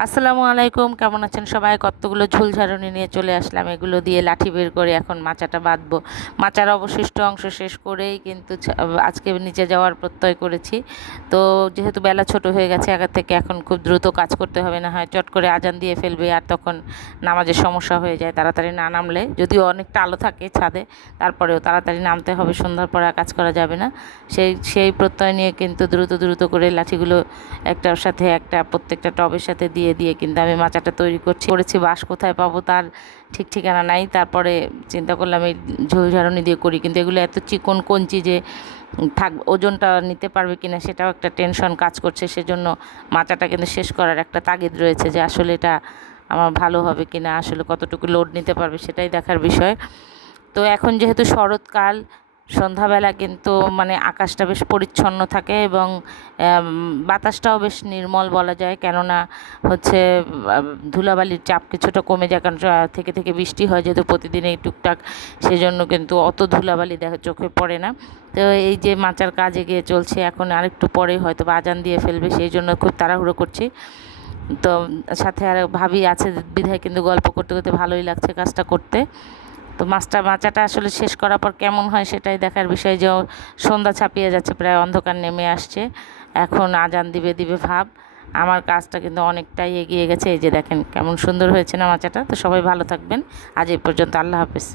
আসসালামু আলাইকুম, কেমন আছেন সবাই? কতগুলো ঝোল ঝাড়নি নিয়ে চলে আসলাম। এগুলো দিয়ে লাঠি বের করে এখন মাচাটা বাঁধবো। মাচার অবশিষ্ট অংশ শেষ করেই কিন্তু আজকে নিচে যাওয়ার প্রত্যয় করেছি। তো যেহেতু বেলা ছোট হয়ে গেছে, আগের থেকে এখন খুব দ্রুত কাজ করতে হবে, না হয় চট করে আজান দিয়ে ফেলবে আর তখন নামাজের সমস্যা হয়ে যায়। তাড়াতাড়ি না নামলে, যদিও অনেকটা আলো থাকে ছাদে, তারপরেও তাড়াতাড়ি নামতে হবে, সন্ধ্যার পরে কাজ করা যাবে না। সেই সেই প্রত্যয় নিয়ে কিন্তু দ্রুত দ্রুত করে লাঠিগুলো একটার সাথে একটা, প্রত্যেকটা টবের সাথে দিয়ে দিয়ে দিয়ে কিন্তু আমি মাচাটা তৈরি করছি। করেছি বাঁশ কোথায় পাবো তার ঠিক ঠিকানা নাই। তারপরে চিন্তা করলাম এই ঝোল ঝাড়নি দিয়ে করি। কিন্তু এগুলো এত চিকন কঞ্চি যে থাক, ওজনটা নিতে পারবে কিনা সেটাও একটা টেনশন কাজ করছে। সেজন্য মাচাটা কিন্তু শেষ করার একটা তাগিদ রয়েছে যে আসলে এটা আমার ভালো হবে কিনা, আসলে কতটুকু লোড নিতে পারবে সেটাই দেখার বিষয়। তো এখন যেহেতু শরৎকাল সন্ধ্যাবেলা কিন্তু মানে আকাশটা বেশ পরিচ্ছন্ন থাকে এবং বাতাসটাও বেশ নির্মল বলা যায়। কেননা হচ্ছে ধুলাবালির চাপ কিছুটা কমে যায় কারণ থেকে থেকে বৃষ্টি হয় যেহেতু প্রতিদিন এই টুকটাক, সেজন্য কিন্তু অত ধুলাবালি দেখা, চোখে পড়ে না। তো এই যে মাচার কাজ এগিয়ে চলছে, এখন আরেকটু পরে হয়তো আজান দিয়ে ফেলবে, সেই জন্য খুব তাড়াহুড়ো করছি। তো সাথে আর ভাবি আছে, বিধায় কিন্তু গল্প করতে করতে ভালোই লাগছে কাজটা করতে। তো মাছটা মাচাটা আসলে শেষ করার পর কেমন হয় সেটাই দেখার বিষয় যে সন্ধ্যা ছাপিয়ে যাচ্ছে, প্রায় অন্ধকার নেমে আসছে। এখন আজান দিবে দিবে ভাব। আমার কাজটা কিন্তু অনেকটাই এগিয়ে গেছে। এই যে দেখেন কেমন সুন্দর হয়েছে না মাচাটা তো সবাই ভালো থাকবেন। আজ এই পর্যন্ত আল্লাহ হাফেজ।